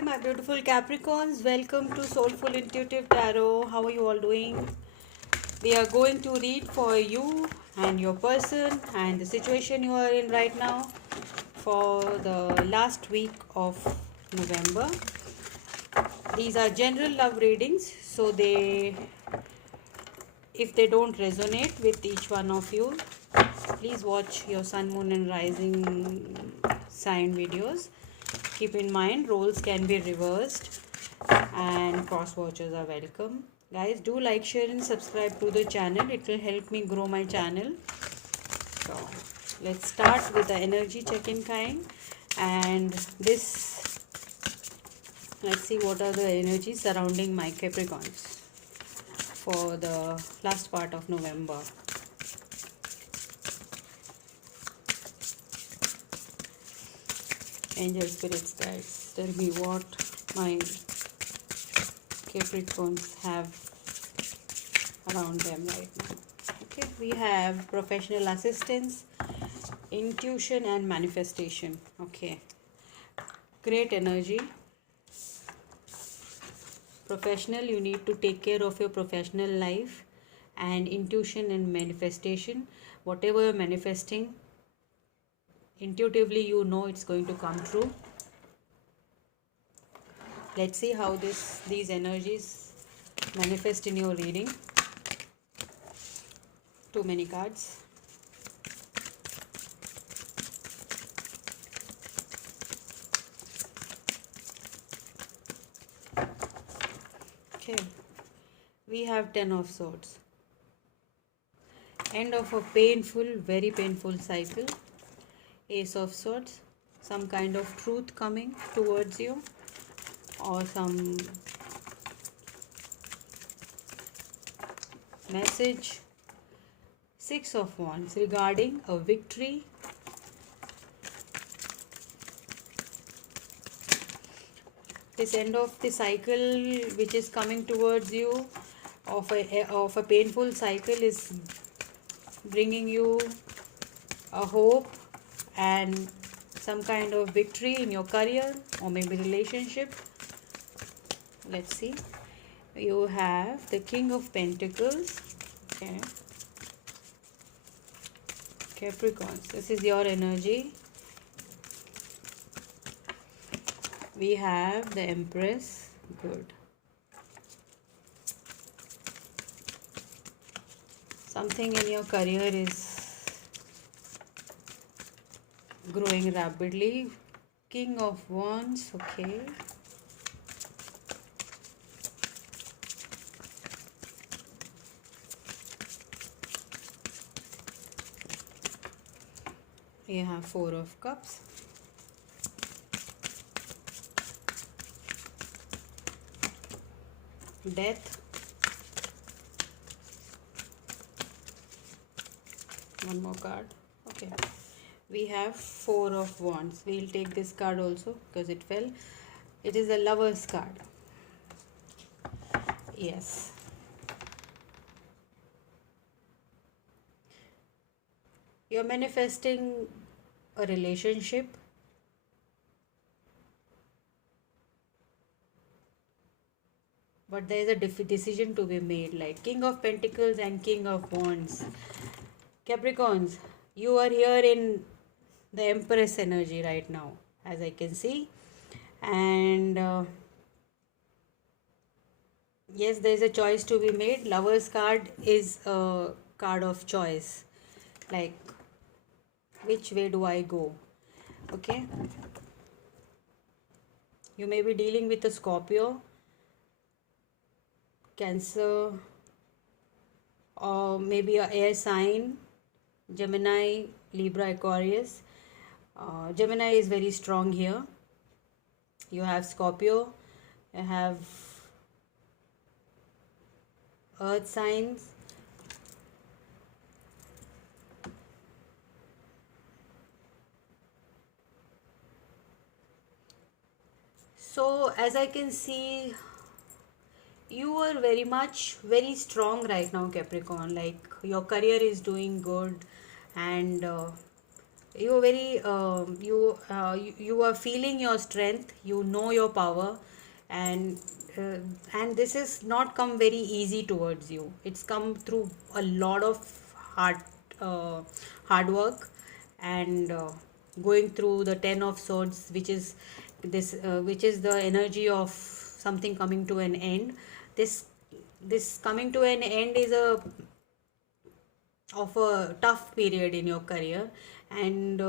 Hi, my beautiful Capricorns. Welcome to Soulful Intuitive Tarot. How are you all doing? We are going to read for you and your person and the situation you are in right now for the last week of November. These are general love readings, so if they don't resonate with each one of you, please watch your sun, moon, and rising sign videos. Keep in mind, roles can be reversed and cross watchers are welcome. Guys, do like, share, and subscribe to the channel. It will help me grow my channel. So, let's start with the energy check-in kind. And this, let's see what are the energies surrounding my Capricorns for the last part of November. Angel spirits, guys, tell me what my Capricorns have around them right now. Okay, we have professional assistance, intuition, and manifestation. Okay, great energy. Professional, you need to take care of your professional life, and intuition and manifestation. Whatever you're manifesting, intuitively you know it's going to come true. Let's see how these energies manifest in your reading. Too many cards. Okay, we have 10 of swords. End of a painful, very painful cycle. Ace of swords, some kind of truth coming towards you, or some message. Six of wands regarding a victory. This end of the cycle which is coming towards you of a painful cycle is bringing you a hope and some kind of victory in your career or maybe relationship. Let's see. You have the King of Pentacles. Okay, Capricorns, this is your energy. We have the Empress. Good. Something in your career is growing rapidly. King of Wands. Okay. We have Four of Cups. Death. One more card. Okay, we have Four of Wands. We'll take this card also because it fell. It is a Lover's card. Yes, you're manifesting a relationship. But there is a decision to be made, like King of Pentacles and King of Wands. Capricorns, you are here in the Empress energy right now, as I can see. And yes, there is a choice to be made. Lover's card is a card of choice. Like, which way do I go? Okay. You may be dealing with a Scorpio, Cancer, or maybe a air sign, Gemini, Libra, Aquarius. Gemini is very strong here. You have Scorpio, you have earth signs. So as I can see, you are very strong right now, Capricorn. Like, your career is doing good, and you're very you are feeling your strength, you know your power, and and this is not come very easy towards you. It's come through a lot of hard uh, hard work, and going through the 10 of swords, which is this which is the energy of something coming to an end. This this coming to an end is a of a tough period in your career, and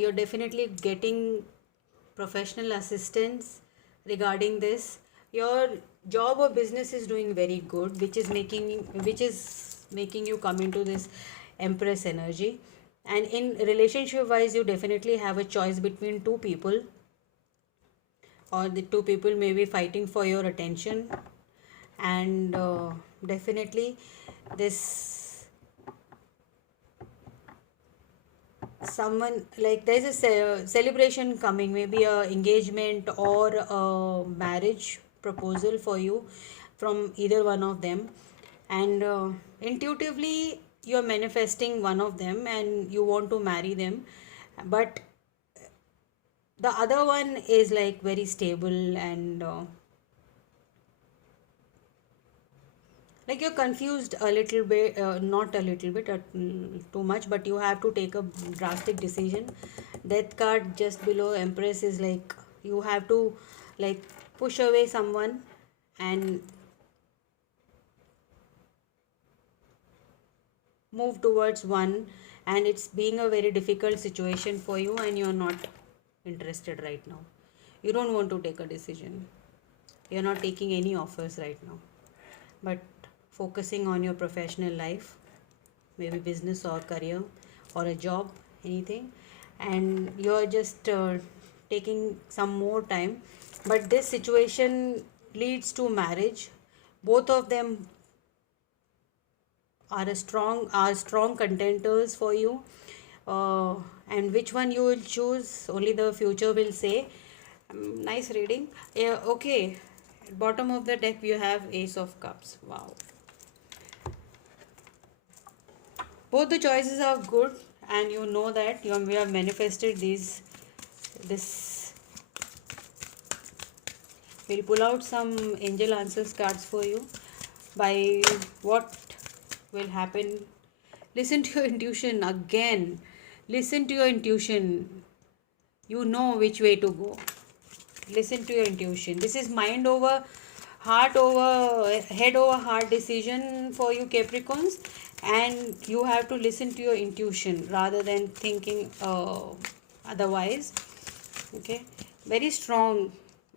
you're definitely getting professional assistance regarding this. Your job or business is doing very good, which is making you come into this empress energy. And in relationship wise, you definitely have a choice between two people, or the two people may be fighting for your attention. And definitely this someone, like, there's a celebration coming, maybe a engagement or a marriage proposal for you from either one of them. And intuitively you're manifesting one of them and you want to marry them, but the other one is like very stable, and like you're confused a little bit, not a little bit, too much, but you have to take a drastic decision. Death card just below empress is like you have to, like, push away someone and move towards one, and it's being a very difficult situation for you, and you're not interested right now. You don't want to take a decision, you're not taking any offers right now, but focusing on your professional life, maybe business or career or a job, anything. And you're just taking some more time, but this situation leads to marriage. Both of them are strong contenders for you, and which one you will choose, only the future will say. Nice reading. Yeah, okay. Bottom of the deck you have Ace of Cups. Wow. Both the choices are good, and you know that we have manifested this. We'll pull out some angel answers cards for you. By what will happen, listen to your intuition again. Listen to your intuition. You know which way to go. Listen to your intuition. This is mind over heart, over head over heart decision for you Capricorns, and you have to listen to your intuition rather than thinking otherwise. Okay, very strong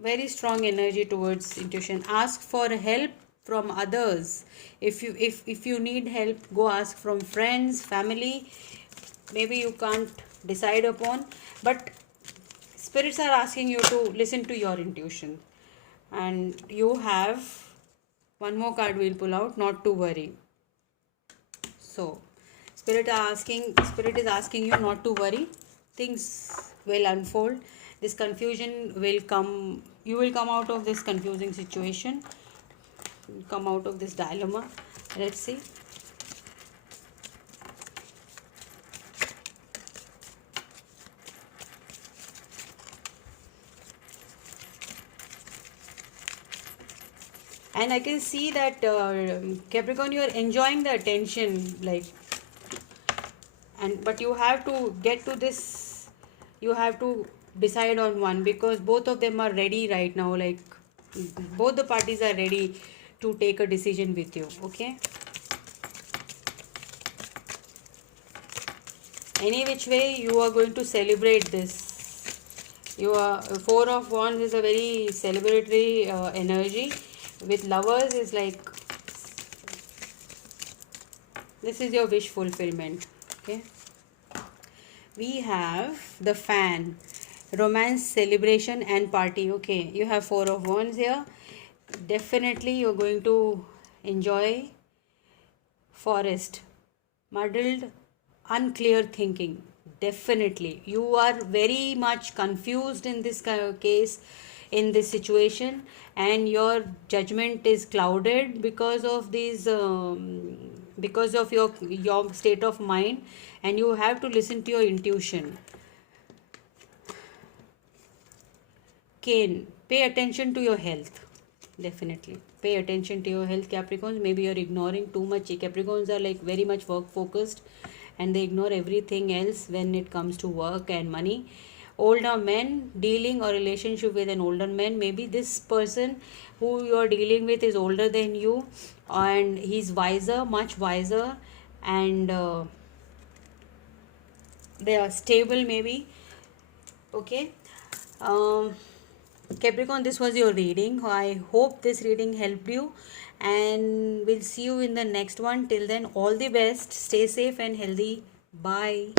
energy towards intuition. Ask for help from others. If you need help, go ask from friends, family. Maybe you can't decide upon, but spirits are asking you to listen to your intuition. And you have one more card we'll pull out, not to worry. So spirit is asking you not to worry. Things will unfold. This confusion will come. You will come out of this confusing situation, come out of this dilemma. Let's see. And I can see that Capricorn, you are enjoying the attention, like, but you have to get to this. You have to decide on one, because both of them are ready right now. Like, both the parties are ready to take a decision with you. Okay. Any which way, you are going to celebrate this. Four of Wands is a very celebratory energy. With lovers is like, this is your wish fulfillment. Okay, we have the Fan, romance, celebration and party. Okay, you have Four of Wands here. Definitely you're going to enjoy forest, muddled, unclear thinking. Definitely you are very much confused in this case, in this situation, and your judgment is clouded because of these because of your state of mind, and you have to listen to your intuition. Cain, pay attention to your health. Definitely pay attention to your health, Capricorns. Maybe you're ignoring too much. Capricorns are like very much work focused, and they ignore everything else when it comes to work and money. Older men, dealing or relationship with an older man. Maybe this person who you're dealing with is older than you, and he's wiser, much wiser, and they are stable maybe. Okay. Capricorn, this was your reading. I hope this reading helped you, and we'll see you in the next one. Till then, all the best. Stay safe and healthy. Bye.